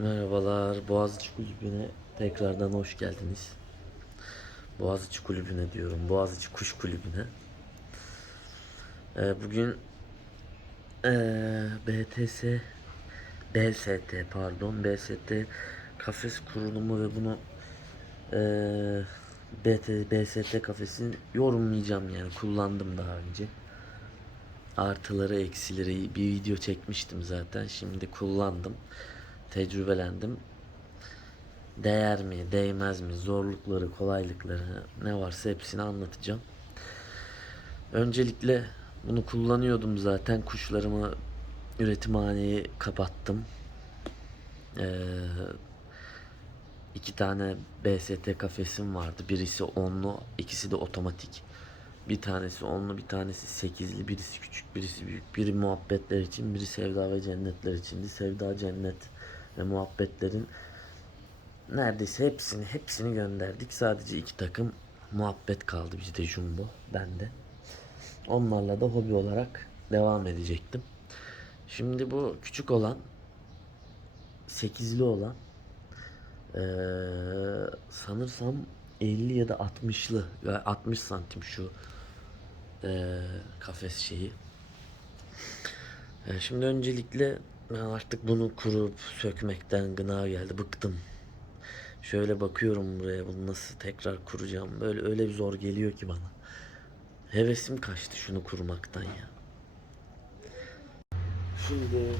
Merhabalar, Boğaziçi Kulübü'ne tekrardan hoş geldiniz. Boğaziçi Kulübü'ne diyorum, Boğaziçi Kuş Kulübü'ne. Ee, bugün ee, BTS, BST pardon, BST kafes kurulumu ve bunu ee, BT, BST kafesini yorumlayacağım yani kullandım daha önce. Artıları eksileri bir video çekmiştim zaten şimdi kullandım tecrübelendim. Değer mi, değmez mi, zorlukları, kolaylıkları ne varsa hepsini anlatacağım. Öncelikle bunu kullanıyordum zaten. Kuşlarımı üretimhaneyi kapattım. Ee, iki tane BST kafesim vardı. Birisi onlu, ikisi de otomatik. Bir tanesi onlu, bir tanesi sekizli, birisi küçük, birisi büyük. Biri muhabbetler için, biri sevda ve cennetler içindi. Sevda, cennet ve muhabbetlerin neredeyse hepsini hepsini gönderdik. Sadece iki takım muhabbet kaldı bizde jumbo, bende. Onlarla da hobi olarak devam edecektim. Şimdi bu küçük olan sekizli olan eee, sanırsam 50 ya da 60'lı ve 60 santim şu eee, kafes şeyi. E, Şimdi öncelikle artık bunu kurup sökmekten gına geldi. Bıktım. Şöyle bakıyorum buraya bunu nasıl tekrar kuracağım. Böyle öyle bir zor geliyor ki bana. Hevesim kaçtı şunu kurmaktan ya. Şimdi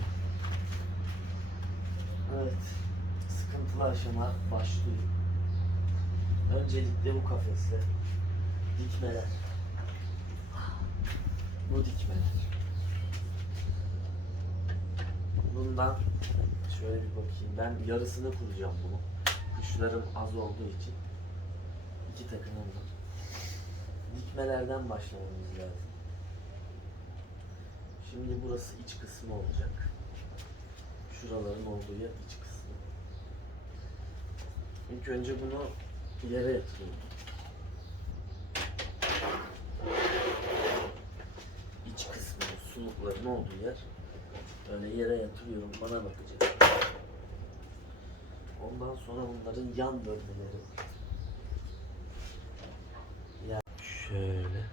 evet sıkıntılı aşama başlıyor. Öncelikle bu kafesle dikmeler. Bu dikmeler. Bundan şöyle bir bakayım. Ben yarısını kuracağım bunu. Kuşlarım az olduğu için. iki takımım var. Dikmelerden başlamamız lazım. Şimdi burası iç kısmı olacak. Şuraların olduğu yer iç kısmı. İlk önce bunu yere yatırıyorum. İç kısmı, sulukların olduğu yer. Böyle yere yatırıyorum bana bakacak. Ondan sonra bunların yan bölmeleri. Ya şöyle.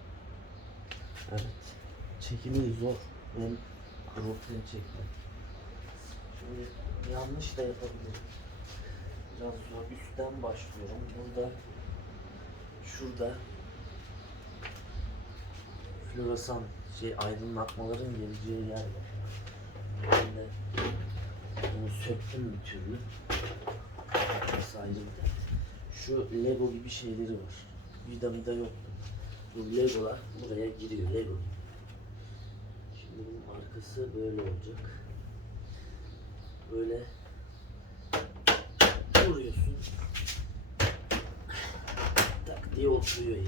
Evet. Çekimi zor. Kurup hem çekmek. Şimdi yanlış da yapabilirim. Biraz zor. Üstten başlıyorum. Burada şurada floresan şey aydınlatmaların geleceği yer var. Ben de bunu söktüm bir türlü. Nasıl ayrı bir dert. Şu Lego gibi şeyleri var. Vida vida yoktu. Bu Legolar buraya giriyor Lego. Şimdi bunun arkası böyle olacak. Böyle vuruyorsun. Tak diye oturuyor yani.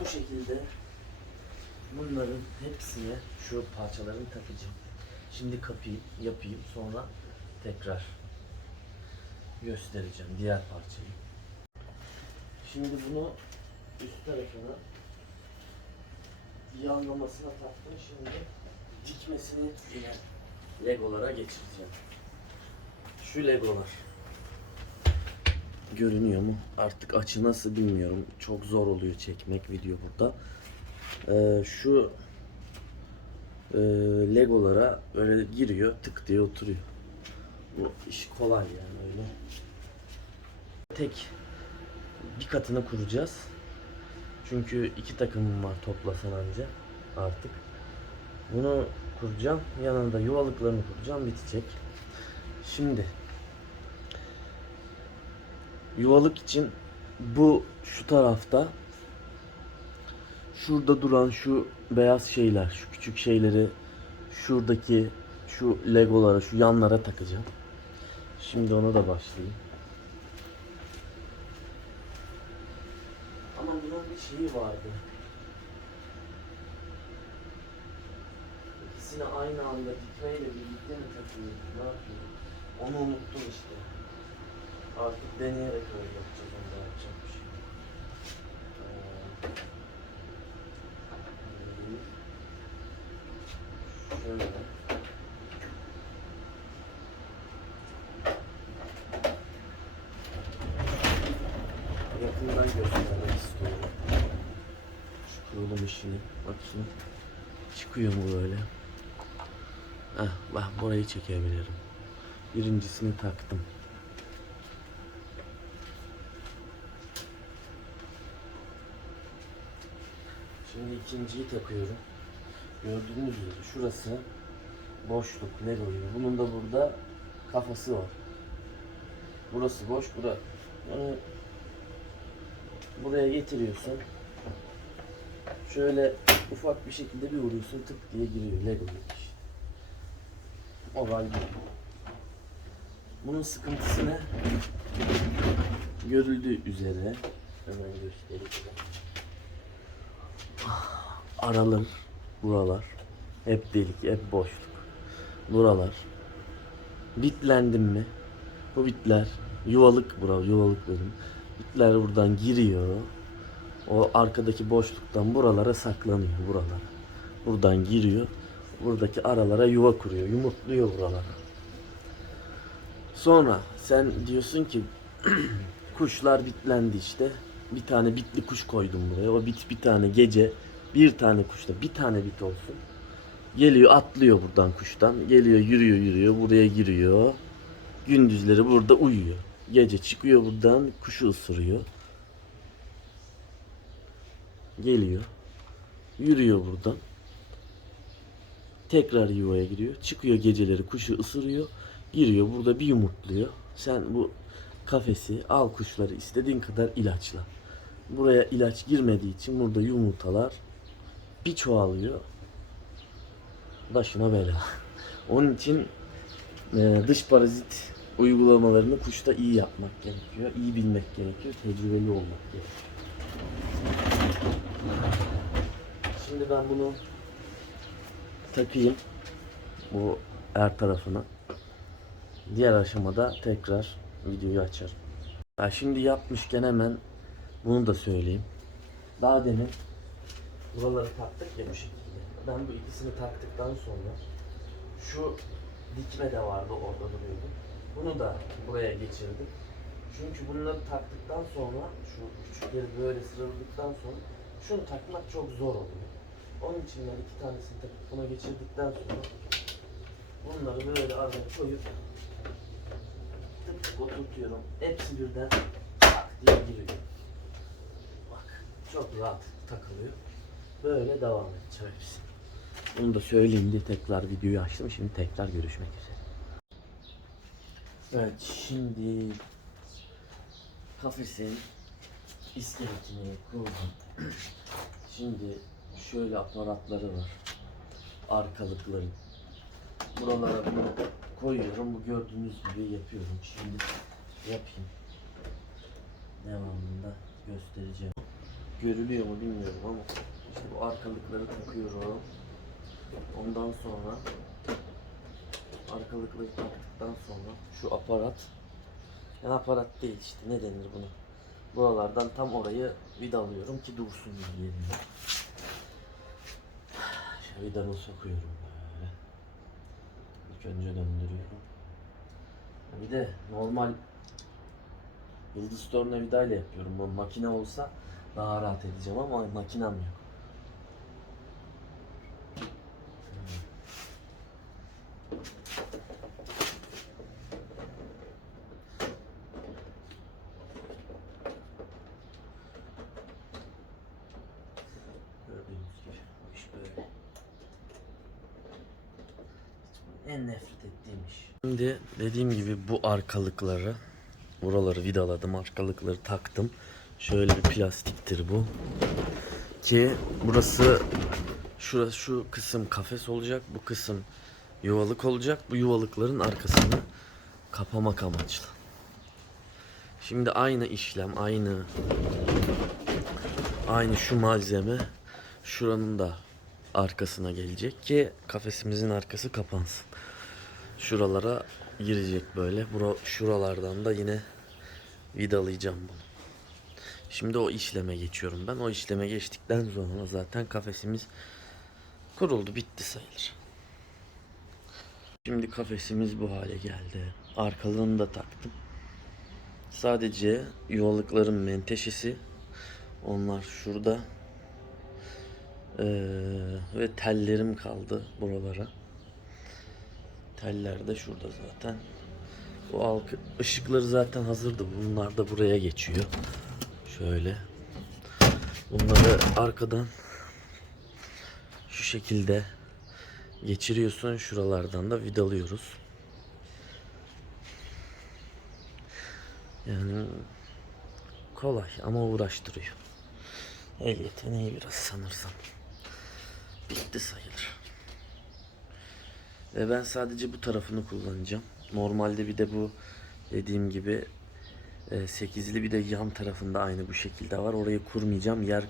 Bu şekilde Bunların hepsine şu parçalarını takacağım. Şimdi kapıyı yapayım sonra tekrar göstereceğim diğer parçayı. Şimdi bunu üst tarafına yanlamasına taktım. Şimdi dikmesini yine legolara geçireceğim. Şu legolar görünüyor mu? Artık açı nasıl bilmiyorum. Çok zor oluyor çekmek video burada. Ee, şu e, legolara öyle giriyor tık diye oturuyor. Bu iş kolay yani öyle. Tek bir katını kuracağız. Çünkü iki takımım var toplasan anca artık. Bunu kuracağım. Yanında yuvalıklarını kuracağım bitecek. Şimdi yuvalık için bu şu tarafta şurada duran şu beyaz şeyler, şu küçük şeyleri şuradaki şu legolara, şu yanlara takacağım. Şimdi ona da başlayayım. Ama bunun bir şeyi vardı. İkisini aynı anda dikmeyle birlikte mi takıyor? Ne yapıyor? Onu unuttum işte. Artık deneyerek öyle yapacağız. Onu da yapacak Yakından göstermek istiyorum. Şu kurulum işini. Bakayım. Çıkıyor mu böyle? Ah, bak burayı çekebilirim. Birincisini taktım. Şimdi ikinciyi takıyorum. Gördüğünüz gibi şurası boşluk Lego gibi. Bunun da burada kafası var. Burası boş, bura. Bunu buraya getiriyorsun. Şöyle ufak bir şekilde bir vuruyorsun tık diye giriyor Lego gibi işte. Oval. Bunun sıkıntısı ne? Görüldüğü üzere hemen göstereyim. Aralar, buralar hep delik, hep boşluk. Buralar. Bitlendim mi? Bu bitler yuvalık bura, yuvalık dedim. Bitler buradan giriyor. O arkadaki boşluktan buralara saklanıyor buralara. Buradan giriyor. Buradaki aralara yuva kuruyor. Yumurtluyor buralara. Sonra sen diyorsun ki kuşlar bitlendi işte. Bir tane bitli kuş koydum buraya. O bit bir tane gece bir tane kuşta bir tane bit olsun. Geliyor atlıyor buradan kuştan. Geliyor yürüyor yürüyor buraya giriyor. Gündüzleri burada uyuyor. Gece çıkıyor buradan kuşu ısırıyor. Geliyor. Yürüyor buradan. Tekrar yuvaya giriyor. Çıkıyor geceleri kuşu ısırıyor. Giriyor burada bir yumurtluyor. Sen bu kafesi al kuşları istediğin kadar ilaçla. Buraya ilaç girmediği için burada yumurtalar bir çoğalıyor. Başına bela. Onun için e, dış parazit uygulamalarını kuşta iyi yapmak gerekiyor. iyi bilmek gerekiyor. Tecrübeli olmak gerekiyor. Şimdi ben bunu takayım. Bu her tarafına. Diğer aşamada tekrar videoyu açarım. Ha şimdi yapmışken hemen bunu da söyleyeyim. Daha demin buraları taktık ya bu şekilde. Ben bu ikisini taktıktan sonra şu dikme de vardı orada duruyordu. Bunu da buraya geçirdim. Çünkü bunları taktıktan sonra şu küçükleri böyle sıraladıktan sonra şunu takmak çok zor oluyor. Onun için ben iki tanesini takıp buna geçirdikten sonra bunları böyle araya koyup tık tık oturtuyorum. Hepsi birden tak diye giriyor. Bak çok rahat takılıyor. Böyle devam edeceğim hepsi. Bunu da söyleyeyim diye tekrar videoyu açtım. Şimdi tekrar görüşmek üzere. Evet şimdi kafesin iskeletini kurdum. Şimdi şöyle aparatları var. Arkalıkları. Buralara bunu koyuyorum. Bu gördüğünüz gibi yapıyorum. Şimdi yapayım. Devamında göstereceğim. Görülüyor mu bilmiyorum ama işte bu arkalıkları takıyorum. Ondan sonra arkalıkları taktıktan sonra şu aparat. Yani aparat değil işte ne denir buna? Buralardan tam orayı vidalıyorum ki dursun diye. Şöyle vidamı sokuyorum böyle. İlk önce döndürüyorum. Bir de normal yıldız tornavidayla yapıyorum. Bu makine olsa daha rahat edeceğim ama makinem yok Gördüğünüz gibi bu iş böyle. En nefret ettiğim iş. Şimdi dediğim gibi bu arkalıkları buraları vidaladım arkalıkları taktım. Şöyle bir plastiktir bu. Ki burası şurası şu kısım kafes olacak. Bu kısım yuvalık olacak. Bu yuvalıkların arkasını kapamak amaçlı. Şimdi aynı işlem, aynı aynı şu malzeme şuranın da arkasına gelecek ki kafesimizin arkası kapansın. Şuralara girecek böyle. Bura, şuralardan da yine vidalayacağım bunu. Şimdi o işleme geçiyorum ben. O işleme geçtikten sonra zaten kafesimiz kuruldu, bitti sayılır. Şimdi kafesimiz bu hale geldi. Arkalığını da taktım. Sadece yuvalıkların menteşesi onlar şurada. Ee, ve tellerim kaldı buralara. Teller de şurada zaten. Bu halk ışıkları zaten hazırdı. Bunlar da buraya geçiyor. Şöyle. Bunları arkadan şu şekilde geçiriyorsun. Şuralardan da vidalıyoruz. Yani kolay ama uğraştırıyor. El yeteneği biraz sanırsam. Bitti sayılır. Ve ben sadece bu tarafını kullanacağım. Normalde bir de bu dediğim gibi e, sekizli bir de yan tarafında aynı bu şekilde var. Orayı kurmayacağım. Yer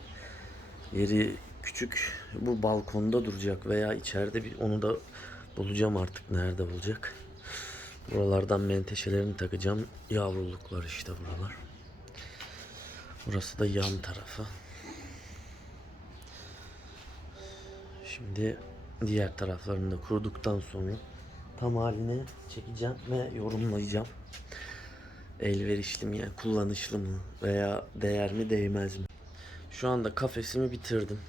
yeri küçük. Bu balkonda duracak veya içeride bir onu da bulacağım artık nerede bulacak. Buralardan menteşelerini takacağım. Yavruluklar işte buralar. Burası da yan tarafı. Şimdi diğer taraflarını da kurduktan sonra tam haline çekeceğim ve yorumlayacağım. Elverişli mi yani kullanışlı mı veya değer mi değmez mi? Şu anda kafesimi bitirdim.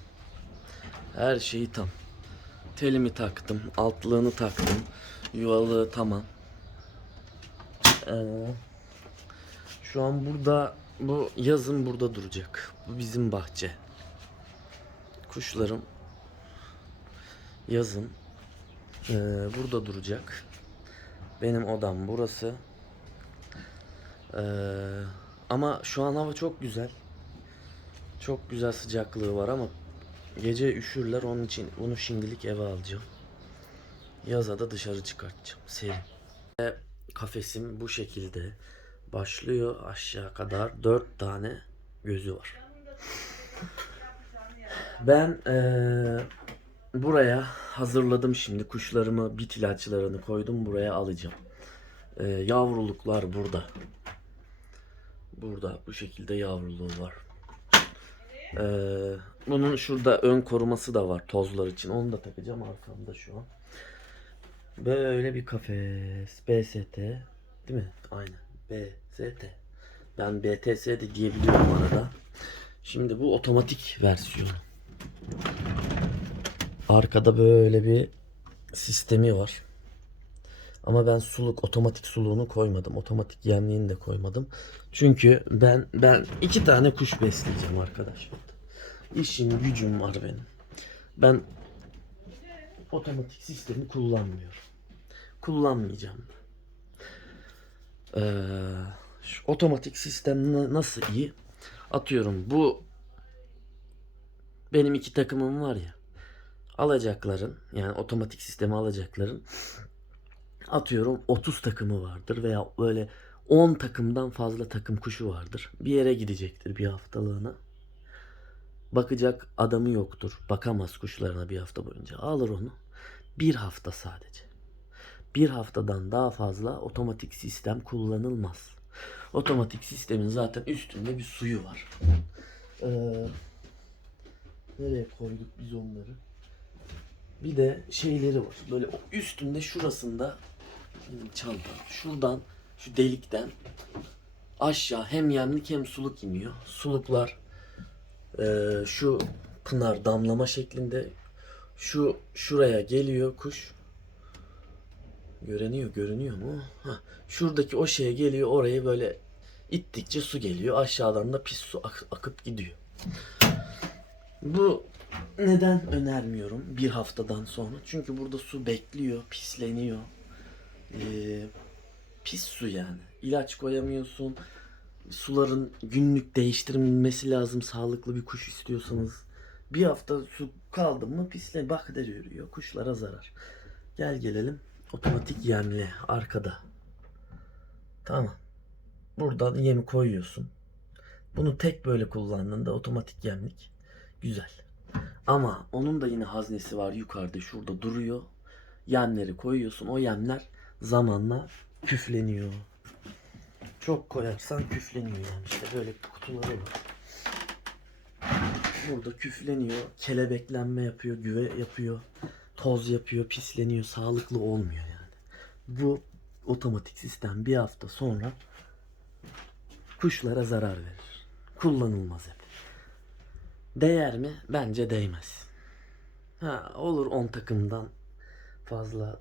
Her şeyi tam. Telimi taktım, altlığını taktım. Yuvalığı tamam. Ee, şu an burada bu yazın burada duracak. Bu bizim bahçe. Kuşlarım yazın eee, burada duracak. Benim odam burası. Eee, ama şu an hava çok güzel. Çok güzel sıcaklığı var ama gece üşürler onun için bunu şimdilik eve alacağım. Yaza da dışarı çıkartacağım. Serin. Ve kafesim bu şekilde başlıyor aşağı kadar dört tane gözü var. Ben eee, buraya hazırladım şimdi kuşlarımı bit ilaçlarını koydum buraya alacağım. Eee, yavruluklar burada. Burada bu şekilde yavruluğu var. Eee, bunun şurada ön koruması da var tozlar için. Onu da takacağım arkamda şu an. Böyle bir kafes. BST. Değil mi? Aynen. BST. Ben BTS de diyebiliyorum arada. Şimdi bu otomatik versiyonu. Arkada böyle bir sistemi var. Ama ben suluk otomatik suluğunu koymadım. Otomatik yemliğini de koymadım. Çünkü ben ben iki tane kuş besleyeceğim arkadaş. İşim gücüm var benim. Ben otomatik sistemi kullanmıyorum. Kullanmayacağım. Ee, şu otomatik sistem na- nasıl iyi? Atıyorum bu benim iki takımım var ya. Alacakların yani otomatik sistemi alacakların atıyorum 30 takımı vardır veya böyle 10 takımdan fazla takım kuşu vardır. Bir yere gidecektir bir haftalığına. Bakacak adamı yoktur. Bakamaz kuşlarına bir hafta boyunca. Alır onu. Bir hafta sadece. Bir haftadan daha fazla otomatik sistem kullanılmaz. Otomatik sistemin zaten üstünde bir suyu var. Ee, nereye koyduk biz onları? Bir de şeyleri var. Böyle üstünde şurasında çanta. Şuradan şu delikten aşağı hem yemlik hem suluk iniyor. Suluklar eee, şu pınar damlama şeklinde şu şuraya geliyor kuş. Görünüyor, görünüyor mu? Hah, şuradaki o şeye geliyor, oraya böyle ittikçe su geliyor. Aşağıdan da pis su ak- akıp gidiyor. Bu neden önermiyorum bir haftadan sonra? Çünkü burada su bekliyor, pisleniyor. Ee, pis su yani. İlaç koyamıyorsun. Suların günlük değiştirilmesi lazım sağlıklı bir kuş istiyorsanız. Bir hafta su kaldı mı pisle bakteriyor. Kuşlara zarar. Gel gelelim otomatik yemli arkada. Tamam. Buradan yemi koyuyorsun. Bunu tek böyle kullandığında otomatik yemlik güzel. Ama onun da yine haznesi var yukarıda şurada duruyor. Yemleri koyuyorsun. O yemler zamanla küfleniyor. Çok koyarsan küfleniyor yani işte böyle kutuları var. Burada küfleniyor, kelebeklenme yapıyor, güve yapıyor, toz yapıyor, pisleniyor, sağlıklı olmuyor yani. Bu otomatik sistem bir hafta sonra kuşlara zarar verir. Kullanılmaz hep. Değer mi? Bence değmez. Ha, olur 10 takımdan fazla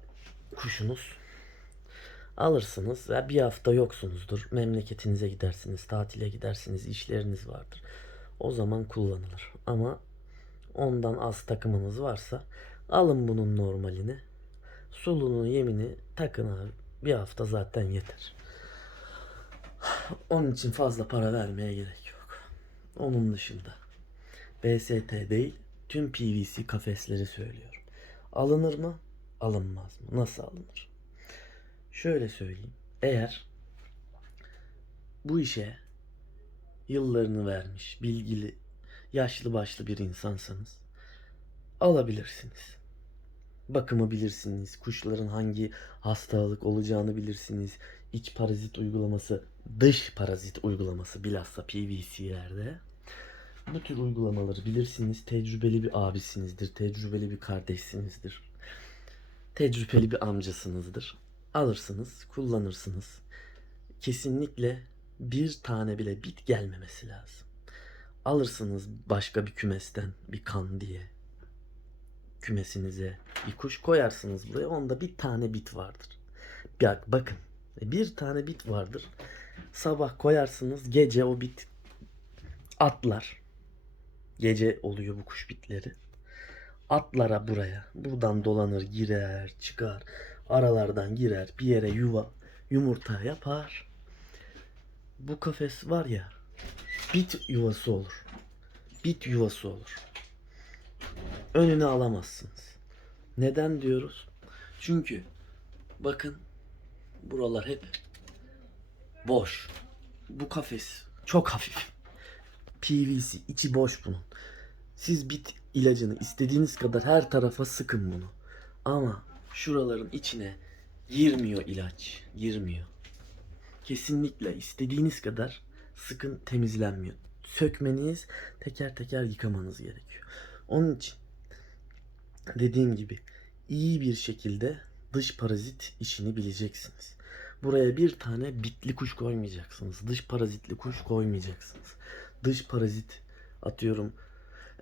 kuşunuz. Alırsınız. Ya bir hafta yoksunuzdur. Memleketinize gidersiniz, tatile gidersiniz, işleriniz vardır. O zaman kullanılır. Ama ondan az takımınız varsa alın bunun normalini. Sulunu, yemini takın abi. Bir hafta zaten yeter. Onun için fazla para vermeye gerek yok. Onun dışında BST değil tüm PVC kafesleri söylüyorum. Alınır mı? Alınmaz mı? Nasıl alınır? Şöyle söyleyeyim. Eğer bu işe yıllarını vermiş, bilgili, yaşlı başlı bir insansanız alabilirsiniz. Bakımı bilirsiniz. Kuşların hangi hastalık olacağını bilirsiniz. İç parazit uygulaması, dış parazit uygulaması bilhassa PVC'lerde. Bu tür uygulamaları bilirsiniz. Tecrübeli bir abisinizdir. Tecrübeli bir kardeşsinizdir. Tecrübeli bir amcasınızdır. Alırsınız, kullanırsınız. Kesinlikle bir tane bile bit gelmemesi lazım. Alırsınız başka bir kümesten bir kan diye kümesinize bir kuş koyarsınız buraya. Onda bir tane bit vardır. Bak bakın bir tane bit vardır. Sabah koyarsınız gece o bit atlar. Gece oluyor bu kuş bitleri. Atlara buraya. Buradan dolanır girer çıkar. Aralardan girer bir yere yuva yumurta yapar. Bu kafes var ya bit yuvası olur. Bit yuvası olur önüne alamazsınız. Neden diyoruz? Çünkü bakın buralar hep boş. Bu kafes çok hafif. PVC içi boş bunun. Siz bit ilacını istediğiniz kadar her tarafa sıkın bunu. Ama şuraların içine girmiyor ilaç. Girmiyor. Kesinlikle istediğiniz kadar sıkın temizlenmiyor. Sökmeniz teker teker yıkamanız gerekiyor. Onun için dediğim gibi iyi bir şekilde dış parazit işini bileceksiniz. Buraya bir tane bitli kuş koymayacaksınız. Dış parazitli kuş koymayacaksınız. Dış parazit atıyorum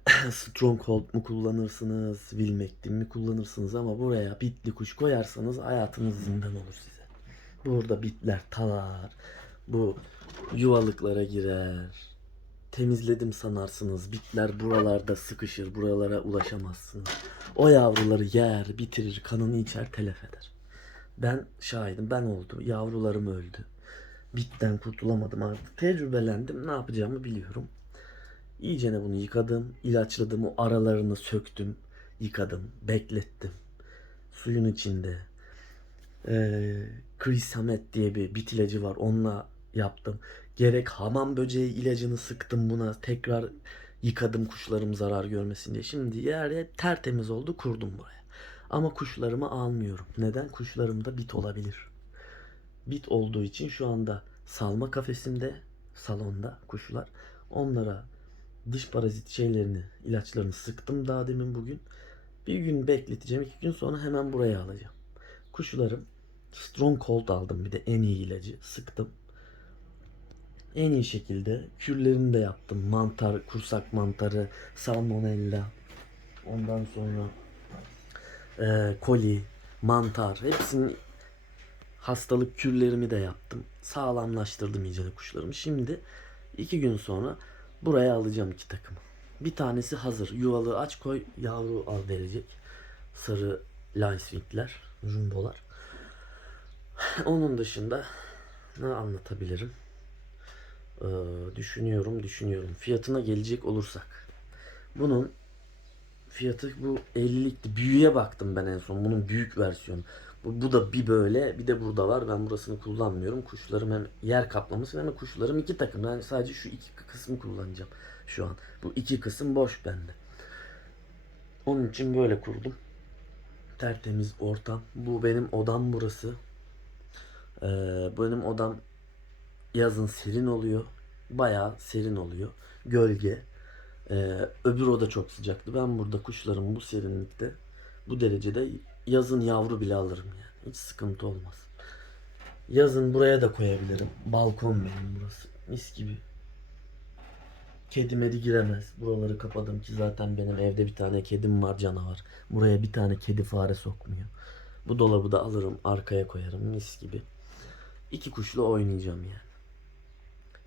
Stronghold mu kullanırsınız, Wilmectin mi kullanırsınız ama buraya bitli kuş koyarsanız hayatınız zindan olur size. Burada bitler talar, bu yuvalıklara girer, temizledim sanarsınız. Bitler buralarda sıkışır. Buralara ulaşamazsınız. O yavruları yer, bitirir, kanını içer, telef eder. Ben şahidim. Ben oldu. Yavrularım öldü. Bitten kurtulamadım artık. Tecrübelendim. Ne yapacağımı biliyorum. İyicene bunu yıkadım. ilaçladım. O aralarını söktüm. Yıkadım. Beklettim. Suyun içinde. Ee, Krisamet diye bir bit ilacı var. Onunla yaptım. Gerek hamam böceği ilacını sıktım buna. Tekrar yıkadım kuşlarım zarar görmesin diye. Şimdi yer tertemiz oldu kurdum buraya. Ama kuşlarımı almıyorum. Neden? Kuşlarımda bit olabilir. Bit olduğu için şu anda salma kafesimde salonda kuşlar. Onlara dış parazit şeylerini, ilaçlarını sıktım daha demin bugün. Bir gün bekleteceğim. iki gün sonra hemen buraya alacağım. Kuşlarım Stronghold aldım bir de en iyi ilacı. Sıktım en iyi şekilde kürlerini de yaptım. Mantar, kursak mantarı, salmonella, ondan sonra e, koli, mantar hepsinin hastalık kürlerimi de yaptım. Sağlamlaştırdım iyice kuşlarımı. Şimdi iki gün sonra buraya alacağım iki takımı. Bir tanesi hazır. Yuvalı aç koy yavru al verecek. Sarı Lineswing'ler, jumbolar. Onun dışında ne anlatabilirim? Ee, düşünüyorum, düşünüyorum. Fiyatına gelecek olursak. Bunun fiyatı bu 50'likti. Büyüğe baktım ben en son. Bunun büyük versiyonu. Bu, bu da bir böyle bir de burada var. Ben burasını kullanmıyorum. Kuşlarım hem yer kaplaması hem kuşlarım iki takım. Ben sadece şu iki kısmı kullanacağım şu an. Bu iki kısım boş bende. Onun için böyle kurdum. Tertemiz ortam. Bu benim odam burası. Ee, benim odam yazın serin oluyor. Bayağı serin oluyor. Gölge. Ee, öbür oda çok sıcaktı. Ben burada kuşlarım bu serinlikte bu derecede yazın yavru bile alırım yani. Hiç sıkıntı olmaz. Yazın buraya da koyabilirim. Balkon benim burası. Mis gibi. Kedi medi giremez. Buraları kapadım ki zaten benim evde bir tane kedim var canavar. Buraya bir tane kedi fare sokmuyor. Bu dolabı da alırım arkaya koyarım mis gibi. İki kuşla oynayacağım yani.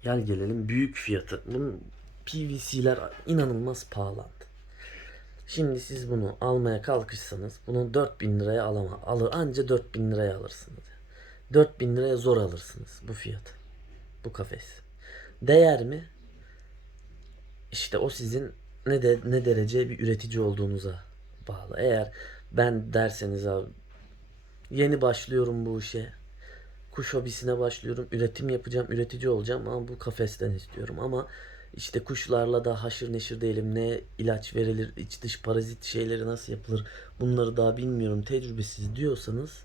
Gel gelelim büyük fiyatı. Bunun PVC'ler inanılmaz pahalandı. Şimdi siz bunu almaya kalkışsanız bunu 4000 liraya alama. Alır anca 4000 liraya alırsınız. 4000 liraya zor alırsınız bu fiyatı. Bu kafes. Değer mi? İşte o sizin ne de ne derece bir üretici olduğunuza bağlı. Eğer ben derseniz abi yeni başlıyorum bu işe. Kuş hobisine başlıyorum. Üretim yapacağım, üretici olacağım ama bu kafesten istiyorum. Ama işte kuşlarla da haşır neşir değilim. Ne ilaç verilir, iç dış parazit şeyleri nasıl yapılır bunları daha bilmiyorum. Tecrübesiz diyorsanız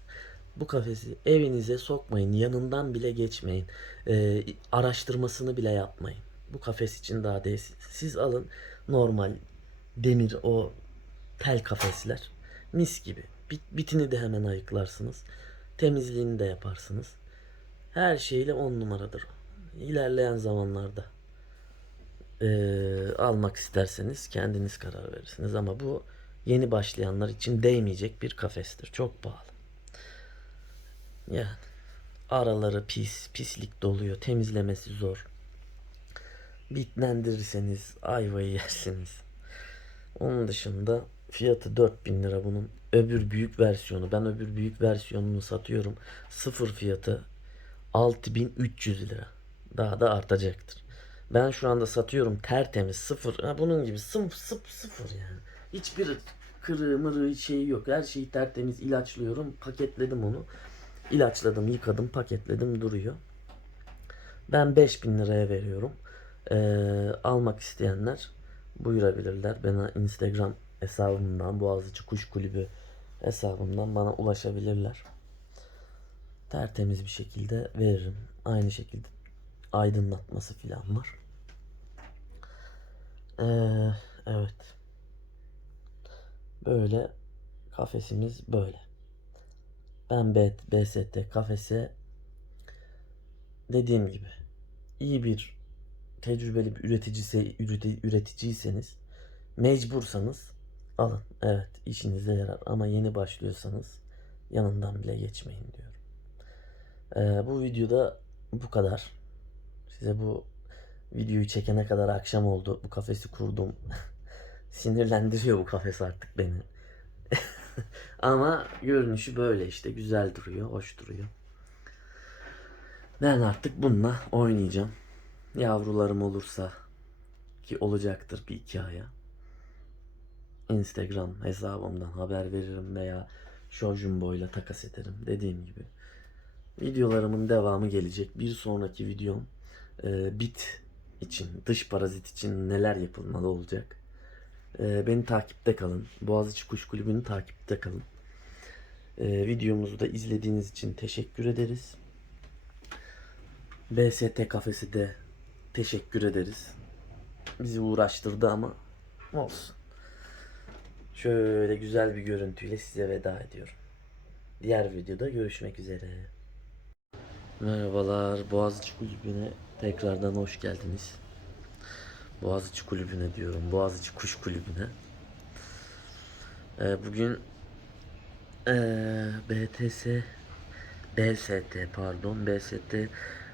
bu kafesi evinize sokmayın. Yanından bile geçmeyin. Ee, araştırmasını bile yapmayın. Bu kafes için daha değil. Siz alın normal demir o tel kafesler. Mis gibi. Bit, bitini de hemen ayıklarsınız. Temizliğini de yaparsınız. Her şeyle on numaradır. İlerleyen zamanlarda eee, almak isterseniz kendiniz karar verirsiniz. Ama bu yeni başlayanlar için değmeyecek bir kafestir. Çok pahalı. Yani araları pis, pislik doluyor. Temizlemesi zor. Bitlendirirseniz ayvayı yersiniz. Onun dışında fiyatı 4000 lira bunun. Öbür büyük versiyonu. Ben öbür büyük versiyonunu satıyorum. Sıfır fiyatı 6300 lira. Daha da artacaktır. Ben şu anda satıyorum tertemiz sıfır. Ha, bunun gibi sımp sıp sıfır yani. Hiçbir kırığı mırığı şeyi yok. Her şeyi tertemiz ilaçlıyorum. Paketledim onu. İlaçladım, yıkadım, paketledim duruyor. Ben 5000 liraya veriyorum. Ee, almak isteyenler buyurabilirler. Bana Instagram hesabımdan Boğaziçi Kuş Kulübü hesabımdan bana ulaşabilirler. Tertemiz bir şekilde veririm. Aynı şekilde aydınlatması falan var. Ee, evet. Böyle kafesimiz böyle. Ben BST kafese dediğim gibi iyi bir tecrübeli bir üreticisi üreti, üreticiyseniz mecbursanız alın. Evet işinize yarar ama yeni başlıyorsanız yanından bile geçmeyin diyorum. Ee, bu videoda bu kadar. Size bu videoyu çekene kadar akşam oldu. Bu kafesi kurdum. Sinirlendiriyor bu kafes artık beni. Ama görünüşü böyle işte güzel duruyor, hoş duruyor. Ben artık bununla oynayacağım. Yavrularım olursa ki olacaktır bir iki aya. Instagram hesabımdan haber veririm veya Shojumbo ile takas ederim dediğim gibi. Videolarımın devamı gelecek. Bir sonraki videom e, bit için, dış parazit için neler yapılmalı olacak. E, beni takipte kalın. Boğaziçi Kuş Kulübü'nü takipte kalın. E, videomuzu da izlediğiniz için teşekkür ederiz. BST kafesi de teşekkür ederiz. Bizi uğraştırdı ama olsun. Şöyle güzel bir görüntüyle size veda ediyorum. Diğer videoda görüşmek üzere. Merhabalar Boğaziçi Kulübü'ne tekrardan hoş geldiniz. Boğaziçi Kulübü'ne diyorum. Boğaziçi Kuş Kulübü'ne. Ee, bugün ee, BTS BST pardon BST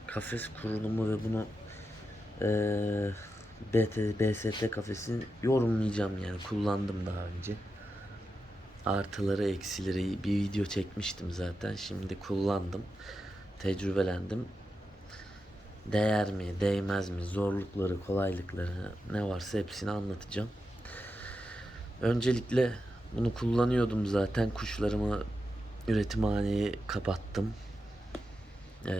kafes kurulumu ve bunu ee, BT, BST kafesini yorumlayacağım yani kullandım daha önce. Artıları eksileri bir video çekmiştim zaten şimdi kullandım. Tecrübelendim. Değer mi, değmez mi, zorlukları, kolaylıkları ne varsa hepsini anlatacağım. Öncelikle bunu kullanıyordum zaten. Kuşlarımı üretimhaneyi kapattım. Ee,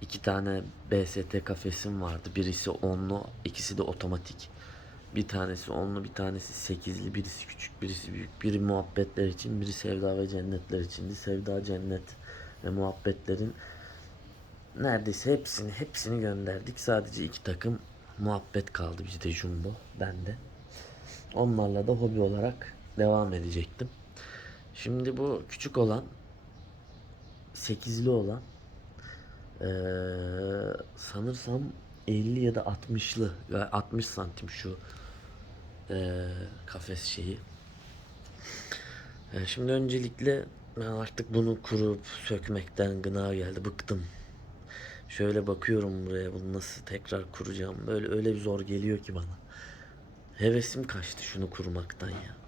iki tane BST kafesim vardı. Birisi onlu, ikisi de otomatik. Bir tanesi onlu, bir tanesi sekizli, birisi küçük, birisi büyük. Biri muhabbetler için, biri sevda ve cennetler içindi. Sevda, cennet ve muhabbetlerin neredeyse hepsini hepsini gönderdik. Sadece iki takım muhabbet kaldı bizde jumbo, bende. Onlarla da hobi olarak devam edecektim. Şimdi bu küçük olan sekizli olan eee, sanırsam 50 ya da 60'lı ya 60 santim şu eee, kafes şeyi. E, şimdi öncelikle ben artık bunu kurup sökmekten gına geldi. Bıktım. Şöyle bakıyorum buraya bunu nasıl tekrar kuracağım. Böyle öyle bir zor geliyor ki bana. Hevesim kaçtı şunu kurmaktan ya.